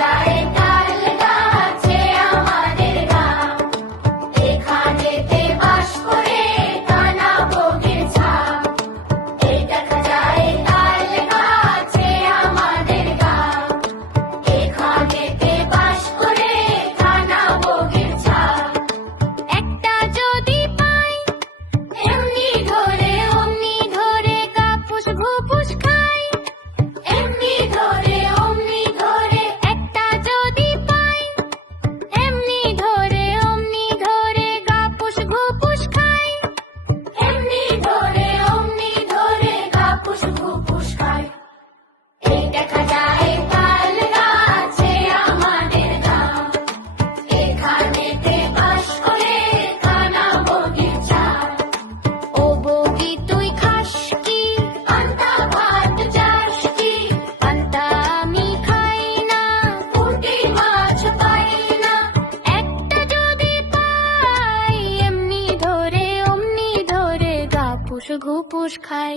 যায় তাল গাছে আমাদের গ্রাম, এখানেতে বাস করে কানা বগির ছাপ। এই দেখা যায় তাল গাছে আমাদের গ্রাম, এখানেতে বাস করে কানা বগির ছাপ। একটা যদি পাই এমনি ধরে অমনি ধরে কাপুস ঘুপুস খাই, এমনি ধরে অমনি ধরে। একটা যদি পাই এমনি ধরে অমনি ধরে কাপুস ঘুপুস খাই, এমনি ধরে অমনি ধরে কাপুস ঘুপুস খাই। এই দেখা যায় তাল গাছে আমাদের গ্রাম, এখানেতে বাস করে কানা বগির ছাপ। ও বগি তুই খাস কি পান্তা ভাত চাস কি? পান্তা আমি খাই না, পুঁটি মাছ পাই না। একটা যদি পাই এমনি ধরে অমনি ধরে গাপুস ঘুপুস খাই।